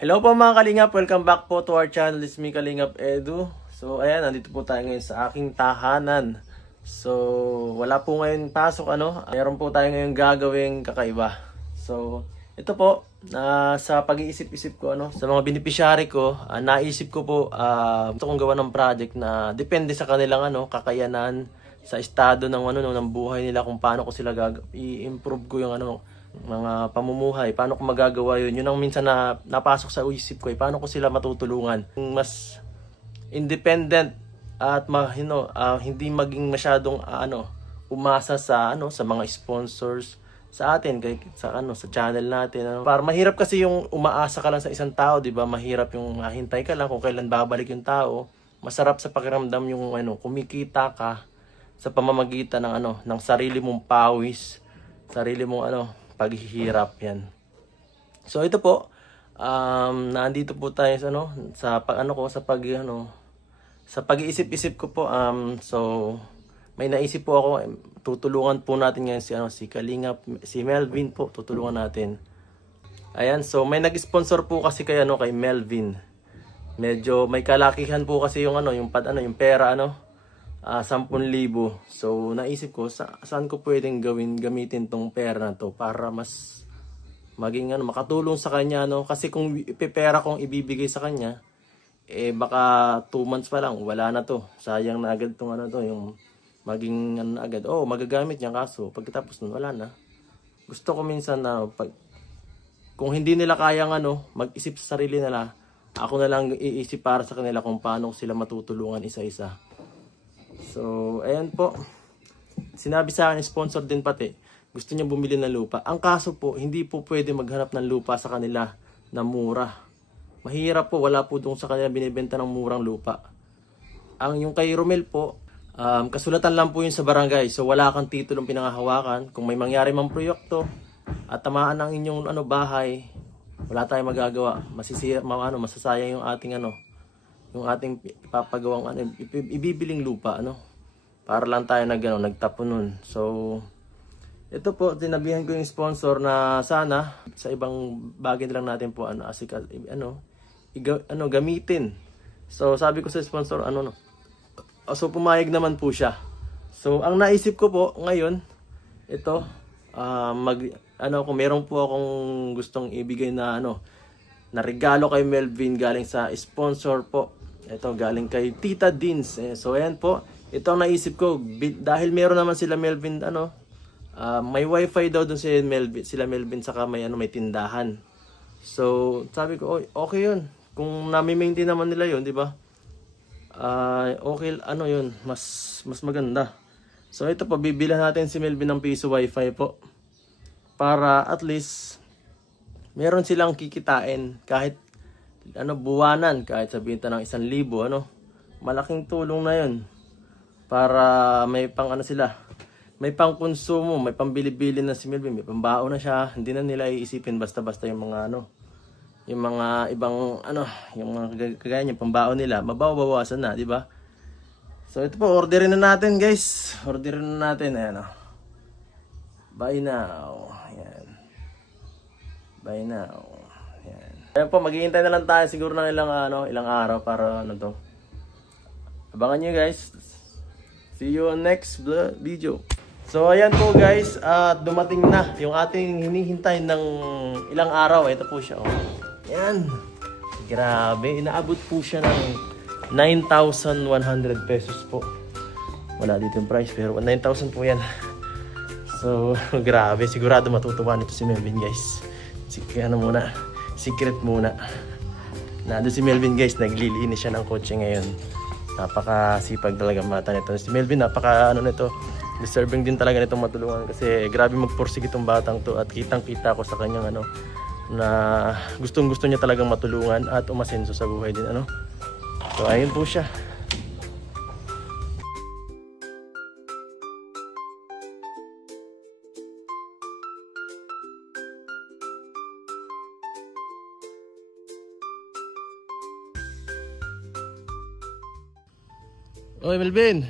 Hello po mga Kalingap, welcome back po to our channel. This is me Kalingap Edu. So ayan, nandito po tayo ngayon sa aking tahanan. So wala po ngayon pasok meron po tayo ngayon gagawing kakaiba. So ito po, sa pag-iisip-isip ko sa mga beneficiary ko, naisip ko po gusto kong gawa ng project na depende sa kanilang kakayanan, sa estado ng ng buhay nila, kung paano ko sila i-improve ko yung mga pamumuhay, paano ko magagawa yun. Yun ang minsan na napasok sa isip ko, paano ko sila matutulungan mas independent at hindi maging masyadong umasa sa sa mga sponsors sa atin, sa channel natin. Para mahirap kasi yung umaasa ka lang sa isang tao, 'di ba? Mahirap yung hintay ka lang kung kailan babalik yung tao. Masarap sa pakiramdam yung kumikita ka sa pamamagitan ng sarili mong pawis, sarili mong paghihirap yan. So ito po, nandito po tayo sa sa pag-iisip-isip ko po. So may naisip po ako, tutulungan po natin ngayon si Kalingap, si Melvin po, tutulungan natin. Ayan, so may nag-sponsor po kasi kay Melvin. Medyo may kalakihan po kasi yung yung pera 10,000. So naisip ko saan ko pwedeng gamitin tong pera na to para mas maging makatulong sa kanya kasi kung pera kong ibibigay sa kanya baka 2 months pa lang wala na to. Sayang na agad tong yung maging agad. Magagamit niya, kaso pagkatapos nun wala na. Gusto ko minsan kung hindi nila kayang mag-isip sa sarili nila, ako na lang iisip para sa kanila kung paano sila matutulungan isa-isa. So, ayan po. Sinabi sa akin, sponsor din pati, gusto niya bumili ng lupa. Ang kaso po, hindi po pwede maghanap ng lupa sa kanila na mura. Mahirap po, wala po doon sa kanila binibenta ng murang lupa. Yung kay Romel po, kasulatan lang po yun sa barangay. So, wala kang titulong pinangahawakan. Kung may mangyari mang proyekto at tamaan ng inyong bahay, wala tayong magagawa. Masasayang yung ating yung ating ipapagawang ibibiling lupa para lang tayo nagtapo nun. So ito po, tinabihan ko yung sponsor na sana sa ibang bagay lang natin po gamitin. So sabi ko sa sponsor so pumayag naman po siya. So ang naisip ko po ngayon ito, kung meron po akong gustong ibigay na na regalo kay Melvin galing sa sponsor po. Ito galing kay Tita Dins. So ayan po, ito ang naisip ko dahil meron naman sila Melvin may wifi daw dun sila Melvin saka may tindahan. So sabi ko, okay yun. Kung nami-maintain naman nila yun, di ba? Okay, yun, mas maganda. So ito po, bibilan natin si Melvin ng piso wifi po. Para at least meron silang kikitain kahit buwanan, kahit sabihin ng 1,000, malaking tulong na yun para may pang sila, may pang konsumo, may pambili-bili na si Melvin, may pambao na siya. Hindi na nila iisipin basta-basta yung mga yung mga ibang yung mga kagaya niya, pambao nila, mabawasan na, di ba? So ito po, orderin na natin guys, orderin na natin. Ayan buy now. Ayan, buy now. Ayan po, maghihintay na lang tayo siguro ng ilang araw para to. Abangan nyo guys. See you on next video. So ayan po guys, dumating na yung ating hinihintay ng ilang araw. Ito po siya. Ayan. Grabe, inaabot po siya ng 9,100 pesos po. Wala dito yung price pero 9,000 po yan. So grabe, sigurado matutuwa nito si Melvin guys. Sige, secret muna. Nandun si Melvin guys, naglilinis siya ng kotse ngayon. Napakasipag talaga mata nito. Si Melvin, nito. Deserving din talaga nitong matulungan kasi grabe magpursige itong batang to at kitang-kita ko sa kanyang na gustong-gusto niya talagang matulungan at umasenso sa buhay din So ayun po siya. Oy Melvin.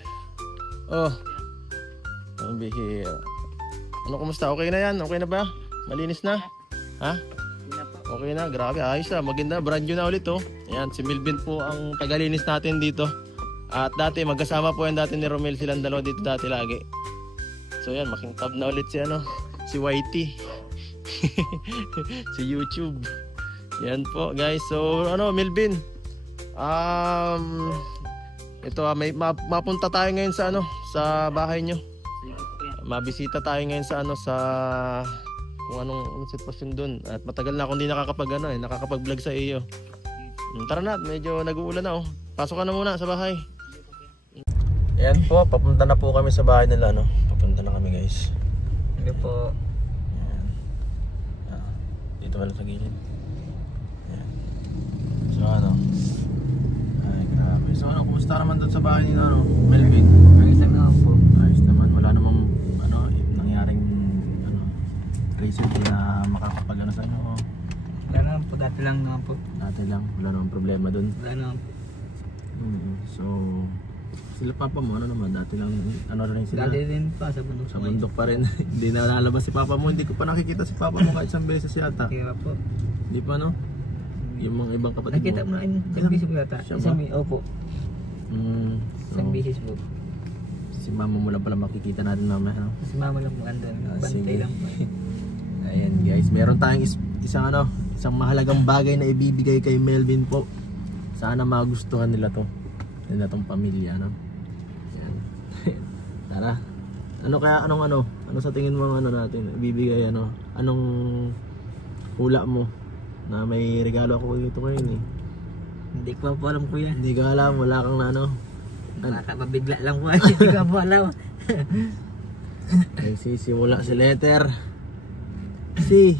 Ang bihira. Kumusta? Okay na yan? Okay na ba? Malinis na? Ha? Okay na, grabe, ayos na, maganda, brand new na ulit oh. Ayan, si Melvin po ang tagalinis natin dito. At dati, magkasama po yan dati ni Romel, silang dalawa dito dati lagi. So yan, makintab na ulit si ano, si Whitey. Si YouTube. Yan po guys, so ano Melvin, ito may mapunta tayo ngayon sa ano, sa bahay nyo. Mabisita tayo ngayon sa ano, sa kung anong sitwasyon dun. At matagal na akong hindi nakakapag-vlog sa iyo. Tara na, medyo nag-uulan na oh. Pasok ka na muna sa bahay. Ayan po, papunta na po kami sa bahay nila no. Papunta na kami guys. Hindi po. Ayan. Dito ka lang sa gilid. Ayan. So ano. Ay grabe. So ano, kumusta naman doon sa bahay ni ano, Melvin? Ayos lang naman po. Ayos naman, wala namang ano, nangyaring ano, recently na makakapag-ano sa inyo. Wala naman po, dati lang naman po. Dati lang, wala namang problema doon. Wala naman po. So, sila papa mo, ano naman, dati lang, ano rin sila? Dati din pa, sa bundok. Sa bundok pa rin. Hindi na lalabas si papa mo, hindi ko pa nakikita si papa mo kahit isang beses yata. Kaya po. Hindi pa no? Yung mga ibang kapatid Nakita mo na isang bisis po yata. Siya ba? Isang bisis, opo. Isang So, bisis po. si mama mo lang pala makikita natin mamaya, no? Si mama lang po andun. Bantay Sige. lang po. Ayan guys, meron tayong isang ano, isang mahalagang bagay na ibibigay kay Melvin po. Sana magustuhan nila to. Nila tong pamilya, no? Ayan. Tara. Ano kaya, ano sa tingin mo ang ano natin? Ibibigay ano? Anong hula mo? Na may regalo ako dito ngayon eh. Hindi ko po alam kuya. Hindi ka alam, wala kang na ano. Nakakabigla lang po. Hindi ko po alam. Ay, simula sa letter C.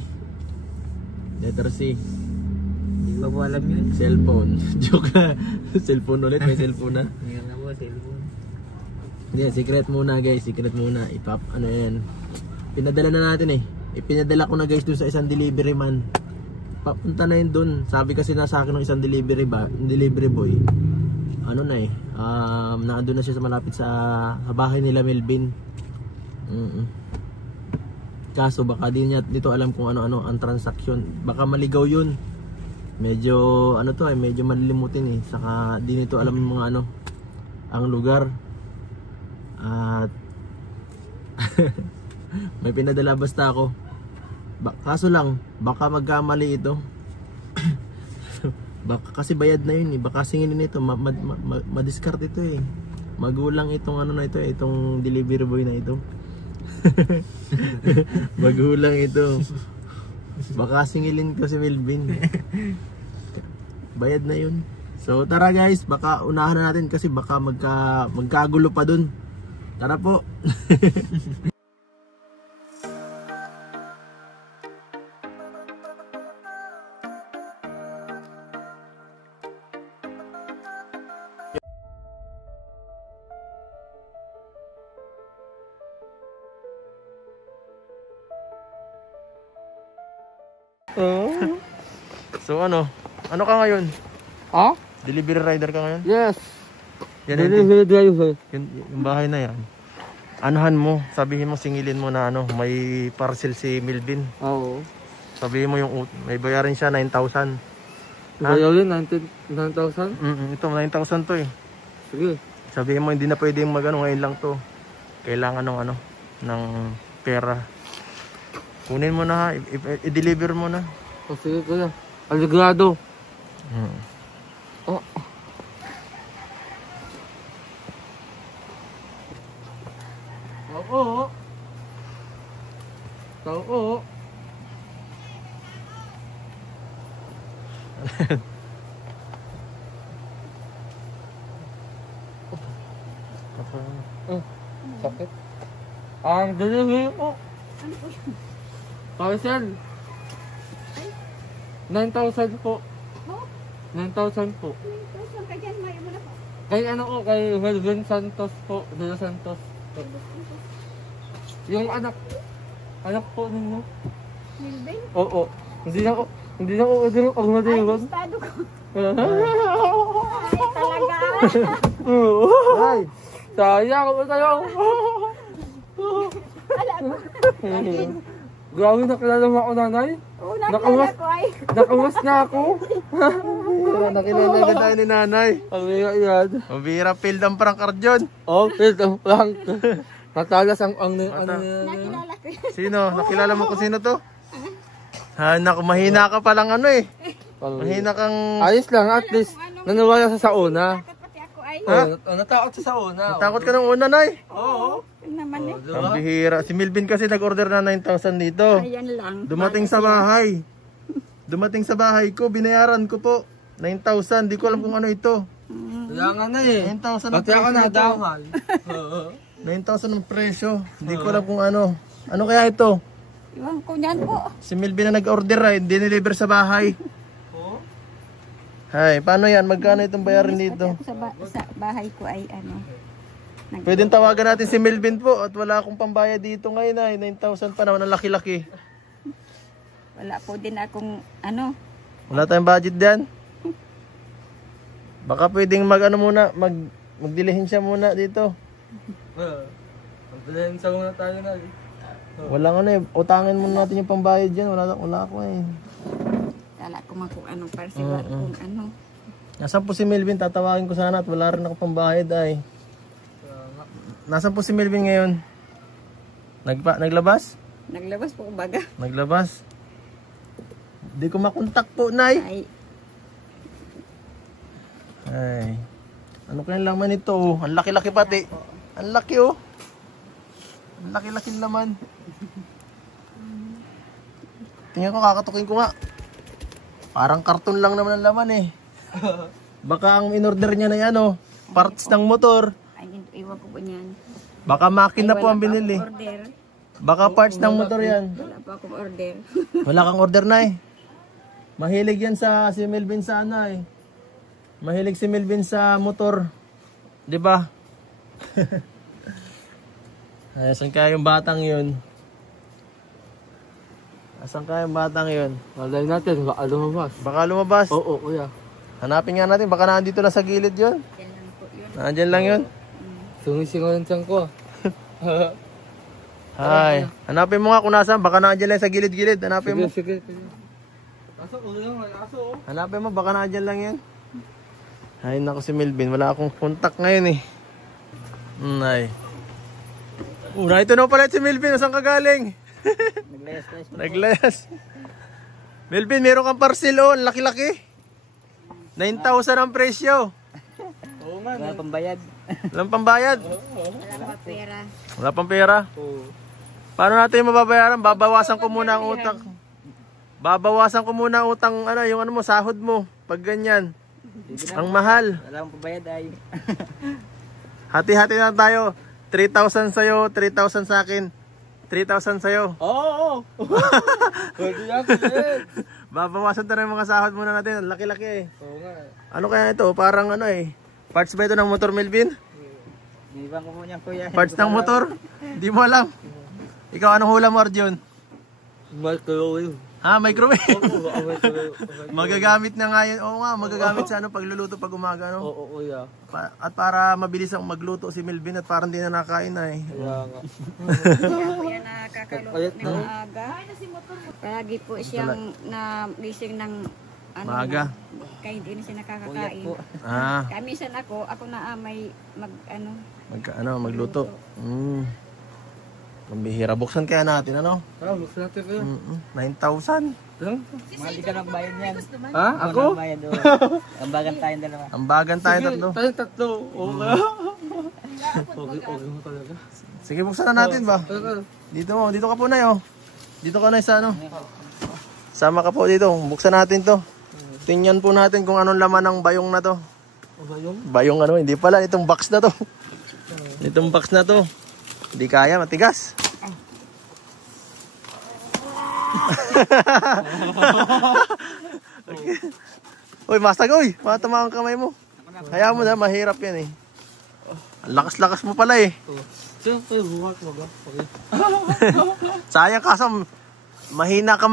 Letter C. Hindi ko po alam yun. Cellphone. Joke na. Cellphone ulit, may cellphone na. Hindi nga po, cellphone. Hindi, secret muna guys, secret muna. Ano yan. Pinadala na natin eh. Ipinadala ko na guys dun sa isang delivery man. Papunta na yun dun. Sabi kasi na sa akin ng isang delivery boy. Ano na eh. Naandun na siya sa malapit sa bahay nila Melvin. Kaso baka di niya dito alam kung ano-ano ang transaction. Baka maligaw yun. Medyo ano to eh, medyo malilimutin eh. Saka di nito alam yung mga ano, ang lugar. At may pinadala basta ako. Kaso lang, baka magkamali ito. Baka kasi bayad na yun eh. Baka singilin ito, ma-discard ito eh. Magulang itong ano na ito, itong delivery boy na ito. Magulang ito. Baka singilin ko si Melvin. Bayad na yun. So tara guys, baka unahan na natin kasi baka magkagulo pa dun. Tara po. So ano ka ngayon? Ha? Delivery rider ka ngayon? Yes. Yan Delivery driver. yung bahay na yan. Anuhan mo, sabihin mo, singilin mo na ano, may parcel si Melvin. Oo. Sabihin mo yung may bayarin siya 9,000. Bayarin 9,000? Ito 9,000 to eh. Sige. Sabihin mo hindi na pwedeng magano ngayon lang to. Kailangan ng pera. Kunin mo na, i-deliver mo na. O sige kuya. Aligrado. Oh. Oo. Oo. Sakit. Ang delivery po. Ano po yun? Parcel. 9,000 po. Po? 9,000 po. 9,000 ka dyan, may mo na po. Kay ano ko, kay Melvin Santos po. De Los Santos. Yung anak po ninyo. Melvin? Oo. Hindi na ko pag Ay, madiwan. estado ko. Ay, Ay, talaga. Ay, sayang ko tayo. Alam mo. Grabe na kilala mo ako nanay. Una Nakawas. ko ay. Nakawas na ako. Nakilala ka tayo ni nanay. Ang bira yan. Mabira field ang prank Arjon. Oh, Phil, ang plank. Natalas ang ano Nakilala ko yan. Sino? Nakilala mo kung sino to? Ha, naku, mahina ka palang ano eh. Mahina kang... Ayos lang, at least. Naniwala sa una. Takot pati ako ay. Natakot siya sa una. Natakot ka ng una, nay. Oo. Yun naman eh. Ang bihira. Si Milvin kasi nag-order na 9,000 dito. Ayan lang. Dumating sa bahay. Dumating sa bahay ko, binayaran ko po. 9,000. Di ko alam kung ano ito. Kaya nga na eh. 9,000 ang Pati ako presyo ito. nadamay. Oo. 9,000 ang presyo. Hindi ko alam kung ano. Ano kaya ito? Iwan ko niyan po. Si Milvin na nag-order ay dineliver sa bahay. Oo. Hay, paano yan? Magkano itong bayarin dito? Pati ako sa bahay ko ay ano. Pwedeng tawagan natin si Milvin po at wala akong pambayad dito ngayon ay 9,000 pa naman ang laki-laki. Wala po din akong ano. Wala tayong budget diyan. Baka pwedeng mag-ano muna, magdilihin siya muna dito. Magdalahin sa muna tayo na eh. Walang ano eh, utangin muna natin yung pambayad diyan. Wala ako eh. Kala ko man kung anong parsiwa kung ano. Nasaan po si Milvin? Tatawagin ko sana at wala rin ako pambayad ay. Nasaan po si Milvin ngayon? Naglabas? Naglabas po baga. Naglabas? Di ko makontak po, Nay. Ay. Ano kaya laman ito? Oh? Ang laki-laki pati. Ang laki oh. Ang laki-laki laman. Tingnan ko, kakatukin ko nga. Parang karton lang naman ang laman eh. Baka ang in-order niya na yan oh. Parts ng motor. Ay, iwan ko po niyan. Baka makina po ang Wala pa binili. akong order. Baka parts ng motor yan. Wala pa akong order. Wala kang order na eh. Mahilig yan si Melvin sa ano eh. Mahilig si Melvin sa motor. 'Di ba? Ay, asan kaya yung batang 'yun? Asan kaya yung batang 'yun? Malay natin, baka lumabas. Baka lumabas. Oo, kuya. Hanapin nga natin, baka nandito lang sa gilid 'yun. Yan lang po yun. Nandiyan lang 'yun. Sumisingaw ng tiyan ko. Hay, hanapin mo nga kung nasaan, baka nandiyan lang sa gilid-gilid. Hanapin mo. Sige. Aso, ulo lang, aso. Hanapin mo, baka nandiyan lang 'yan. Ay, naku si Melvin, wala akong contact ngayon eh. Ay. Ito na pala si Melvin, saan ka galing? Naglayas. Melvin, meron kang parcel oh, laki-laki. 9,000 ang presyo. Oo nga. Wala pang bayad. Walang pambayad. Wala pa pera. Wala pang pera. Oo. Paano natin mababayaran? Babawasan ko muna ang utang. Babawasan ko muna ang utang, ano, yung ano mo, sahod mo. Pag ganyan. Ang mahal. Wala pang bayad ay. Hati-hati na tayo. 3,000 sa'yo, 3,000 sa akin. 3,000 sa'yo. Oo. Pwede yan, pwede. Babawasan tayo yung mga sahod muna natin. Ang laki-laki eh. Oo nga. Ano kaya ito? Parang ano eh. Parts ba ito ng motor, Melvin? Iniwan ko po niyan kuya. Parts ng motor? Hindi mo alam. Ikaw, anong hula mo, Arjun? Microwave. Ha, microwave? Oo, microwave. Magagamit na nga yun. Oo nga, magagamit sa ano, pagluluto pag umaga. No? Oo, kuya. At para mabilis ang magluto si Melvin at parang hindi na nakain na eh. Kaya nga. Kaya nakakaluto ng maaga. Palagi po siyang nagising ng ano, Maaga. kaya hindi na siya Kuya nakakakain. po. Ah, Kaya minsan ako na may magluto. Pambihira. Buksan kaya natin, ano? Ah, buksan natin kuya. 9,000. Lang? Mahal di ka nagbayad niyan. Ha? Ako? Nagbayad o. Ambagan tayong dalawa. Ambagan tayo tatlo. Tayong tatlo. Oo nga. Okay mo talaga. Sige, buksan na natin ba? Talaga. Dito ka po na oh. Dito ka na sa ano. Sama ka po dito. Buksan natin to. Tingnan po natin kung anong laman ng bayong na to. O ba yun? Bayong ano, hindi pala. Itong box na to. Itong box na to. Hindi kaya, matigas. Okay. Uy, masag, uy. Matama ang kamay mo. Hayaan mo na, mahirap yan eh. Ang lakas-lakas mo pala eh. Siyempre, buhat mo ba? Okay. Sayang kasam. Mahina ka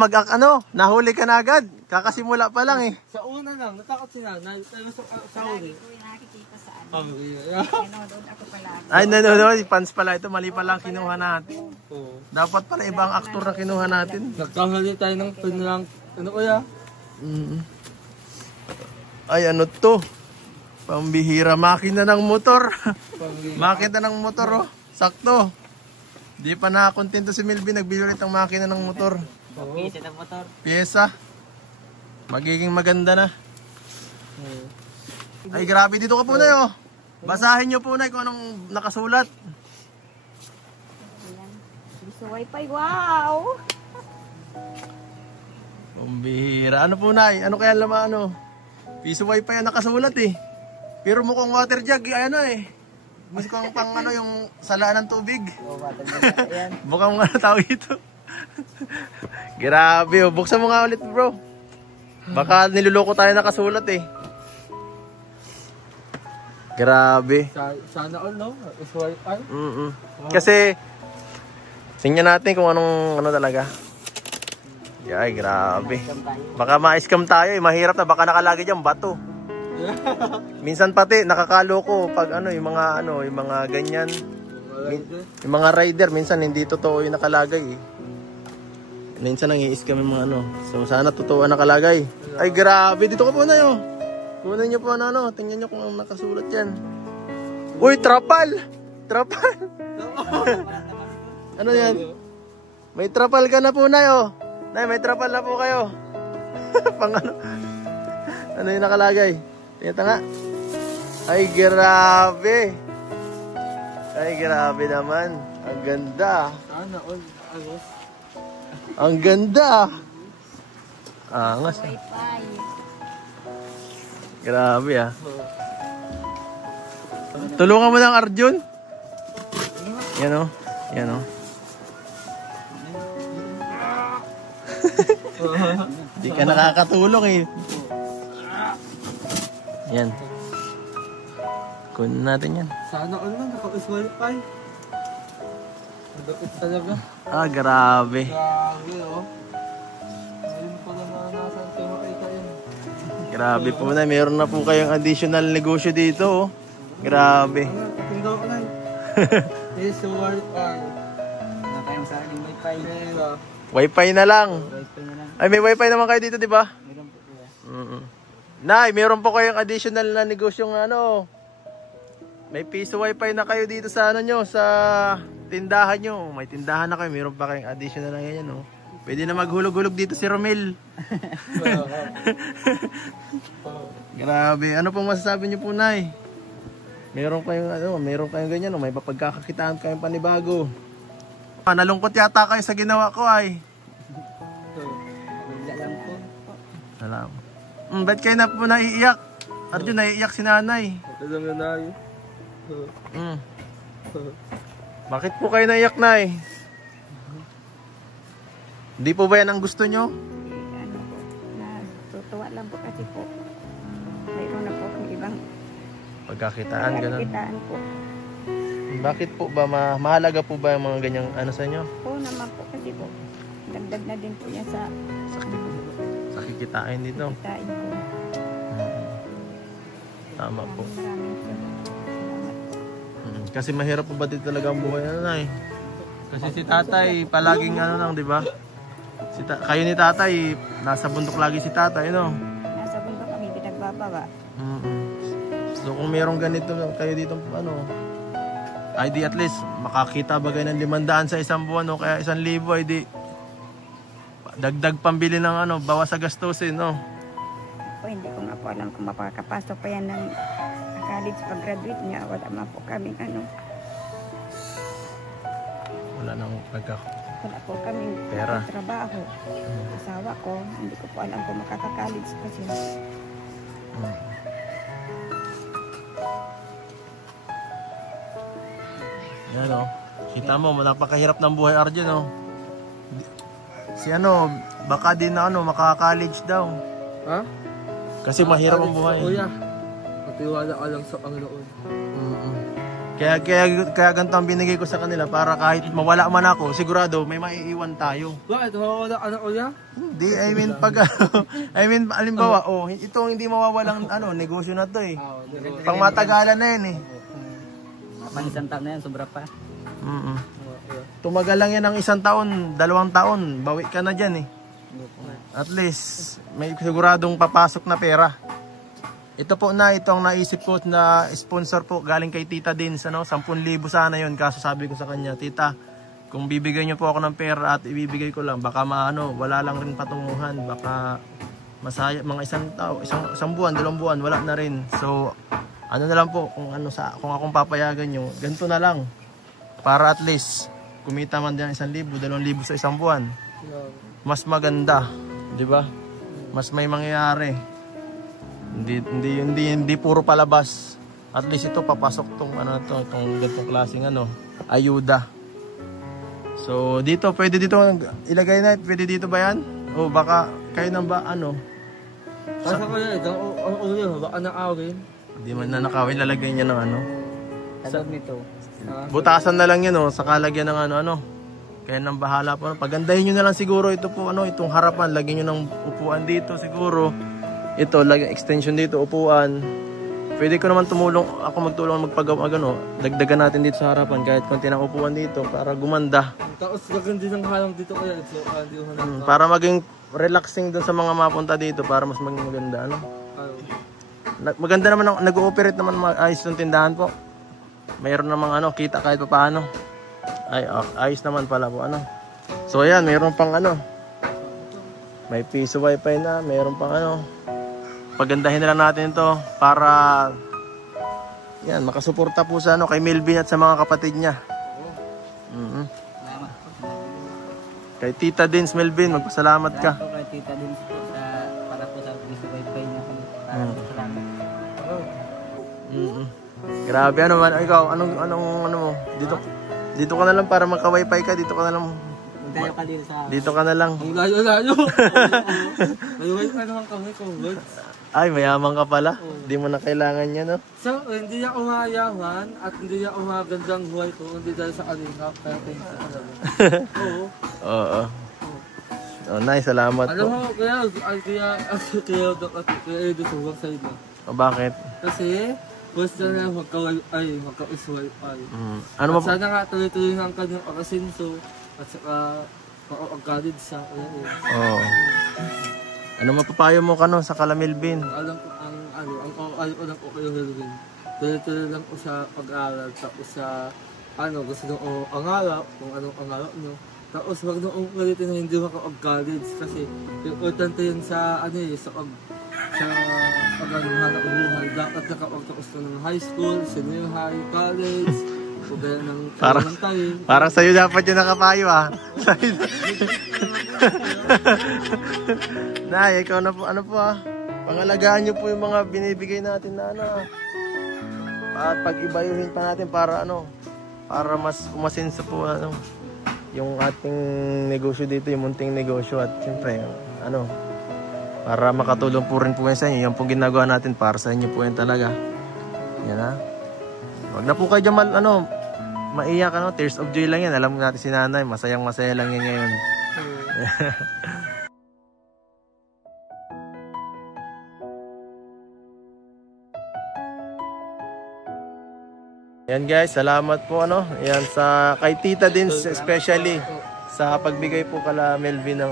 nahuli ka na agad. Kakasimula pa lang eh. Sa una lang, natakot si nanay. Pero sa uli. Lagi ko yung nakikita sa ano. Ang Nanonood ako pala. Ay, nanonood. Fans pala ito. Mali pa lang kinuha natin. Oo. Dapat pala ibang aktor na kinuha natin. Nagkamali tayo ng pinlang, ano kuya? Mm. Ay, ano to? Pambihira. Makina ng motor. Makina ng motor, oh. Sakto. Di pa nakakontento si Melvin. Nagbili ulit ang makina ng motor. Pisit ang motor. Pyesa. Magiging maganda na. Ay, grabe. Dito ka po na, oh. Basahin nyo po na kung anong nakasulat. Ayan. Gusto wifi. Wow! Pambihira. Ano po, Nay? Ano kaya laman, ano? Piso wifi ang nakasulat, eh. Pero mukhang water jug, ano eh. Mukhang pang ano yung salaan ng tubig. Oo, matanda. Ayan. Mukhang ano tawag ito. Grabe, oh. Buksan mo nga ulit, bro. Baka niluloko tayo nakasulat, eh. Grabe. Sana all, no? Is wifi? Kasi, tingnan natin kung anong ano talaga. Ay, grabe. Baka ma-scam tayo, eh. Mahirap na. Baka nakalagay dyan, bato. Minsan pati nakakaloko pag yung mga ganyan. Yung mga rider minsan hindi totoo yung nakalagay eh. Minsan nang i-scam yung mga So sana totoo ang nakalagay. Ay grabe, dito ka po na yo. Kunin niyo po tingnan niyo kung ang nakasulat diyan. Uy, trapal. Trapal. Ano 'yan? May trapal ka na po na yo. Nay, may trapal na po kayo. Pang ano yung nakalagay? Tingnan nga. Ay, grabe. Ay, grabe naman. Ang ganda. Sana all, agos. Ang ganda. Angas. Wifi. Grabe ah. Tulungan mo ng Arjun. Yan o. Yan o. Di ka nakakatulong eh. Yan. Kunin natin yan. Sana all lang, naka-is wifi. Madapit talaga. Grabe. Grabe, oh. Ayun pala na nasaan kayo makita yun. Grabe po na. Meron na po kayong additional negosyo dito oh. Grabe. Tingnan ko na. Is wifi. Wala tayong sa aking wifi. Pero, Wifi na lang. Wifi na lang. Ay, may wifi naman kayo dito, di ba? Meron po kuya. Nay, meron po kayong additional na negosyong may piso wifi na kayo dito sa sa tindahan nyo. May tindahan na kayo, meron pa kayong additional na ganyan, oh. Pwede na maghulog-hulog dito si Romel. Grabe, ano pong masasabi nyo po, Nay? Meron kayong ganyan, oh. May papagkakakitaan kayong panibago. Nalungkot yata kayo sa ginawa ko ay. Wala lang po. Salamat. Ba't kayo na po naiiyak? Arjun, naiiyak si nanay. alam na na yun. Bakit po kayo naiiyak, Nay? Hindi po ba yan ang gusto nyo? Ano po, natutuwa lang po kasi po. Mayroon na po kung ibang Pagkakitaan, gano'n. kitaan po. Bakit po ba? Mahalaga po ba yung mga ganyang sa inyo? Po naman po kasi po. Dagdag na din po yan sa Sa kikitain dito. kitain ko. Tama po. Maraming salamat. Kasi mahirap po ba dito talaga ang buhay Nay? Kasi si tatay palaging lang, di ba? Kayo ni tatay, nasa bundok lagi si tatay, no? Nasa bundok kami, pinagbababa. So kung merong ganito kayo dito, ay di at least makakita ba kayo ng 500 sa isang buwan, no? Kaya 1,000 ay di dagdag pambili ng bawas sa gastusin, no? Po, hindi ko nga po alam kung mapakapasok pa yan ng college pag-graduate niya. Wala man po kaming Wala nang wala po kaming Pera. trabaho. Asawa ko, hindi ko po alam kung makaka-college pa siya. Yan o. Kita mo, napakahirap ng buhay Arjun o. Si baka din na makaka-college daw. Ha? Kasi mahirap ang buhay. Kuya, matiwala ka lang sa Panginoon. Kaya ganito ang binigay ko sa kanila para kahit mawala man ako, sigurado may maiiwan tayo. Bakit? Mawawala anak ko yan? Hindi, I mean pag halimbawa, ito hindi mawawalang negosyo na to eh. Pang matagalan na yan eh. Pang isang taon na yan, sobra pa. Tumagal lang yan ng 1 taon, 2 taon, bawi ka na dyan eh. At least, may siguradong papasok na pera. Ito po ito ang naisip ko na sponsor po galing kay Tita Dins, 10,000 sana yun. Kaso sabi ko sa kanya, Tita, kung bibigyan niyo po ako ng pera at ibibigay ko lang, baka wala lang rin patunguhan, baka masaya, mga isang buwan, 2 buwan, wala na rin. So, na lang po, kung akong papayagan nyo, ganito na lang. Para at least, kumita man din 1,000, 2,000 sa isang buwan. Mas maganda, di ba? Mas may mangyayari. Hindi puro palabas. At least ito papasok itong ganitong klaseng ayuda. So dito pwede dito ilagay na, pwede dito ba yan? O baka kayo nang ba Basta ko yan, baka nakawin. Hindi man na nakawin, lalagyan niya ng Tawag nito. butasan na lang yan sa kalagyan ng Kaya nang bahala po. Pagandahin nyo na lang siguro ito po itong harapan, lagyan nyo ng upuan dito siguro. Ito, extension dito, upuan. Pwede ko naman ako magtulong magpagawa dagdagan natin dito sa harapan kahit konti ng upuan dito para gumanda. Tapos gaganda ng halang dito kaya para maging relaxing dun sa mga mapunta dito para mas maging maganda maganda naman nag-ooperate naman ayos yung tindahan po. Mayroon namang kita kahit pa paano. Ayos naman pala po So ayan, mayroon pang may piso wifi na, mayroon pang pagandahin na lang natin ito para yan, makasuporta po sa kay Melvin at sa mga kapatid niya. Kay Tita Dins Melvin, magpasalamat ka. Kay Tita Dins po para po sa wifi niya. Salamat. Grabe ikaw, anong mo? Dito ka na lang para maka-wifi ka, dito ka na lang. Dito ka na lang. Layo. May naman kami converts. Ay, mayaman ka pala. Hindi mo na kailangan yan, So, hindi niya umayaman at hindi niya umagandang buhay ko, hindi dahil sa kanina. Kaya thank you talaga. Oo. Nice, salamat Alam po. mo, kaya Edo suwag sa iba. Bakit? Kasi, gusto na magka-wifi. Ano Sana nga tuloy-tuloy ng kanyang akasinso at saka makakagkalid sa Oo. Ano mapapayo mo sa Kalamilbin? Alam ko ang kayo Melvin. Tuloy-tuloy lang ko sa pag-aaral. Tapos sa gusto nyo angarap, kung anong angarap nyo. Tapos wag nyo ulitin na hindi makapag-college. Kasi importante yun sa pag-hanap buhay. Dapat nakapagtapos ka ng high school, senior high, college, o kaya ng Parang sa'yo dapat yung nakapayo Nay, ikaw na po, pangalagaan nyo po yung mga binibigay natin na at pag-ibayuhin pa natin para para mas umasenso po yung ating negosyo dito, yung munting negosyo at siyempre para makatulong po rin po yan sa inyo. Yan pong ginagawa natin para sa inyo po yan talaga. Yan Wag na po kayo dyan maiyak tears of joy lang yan. Alam natin si nanay, masayang-masaya lang yan ngayon. Yan guys, salamat po yan kay Tita Dins especially sa pagbigay po kala Melvin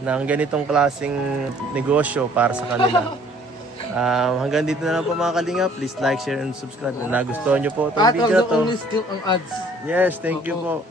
ng ganitong klaseng negosyo para sa kanila. Hanggang dito na lang po mga kalinga. Please like, share, and subscribe kung nagustuhan nyo po itong video to. At ang ads. Yes, thank you po.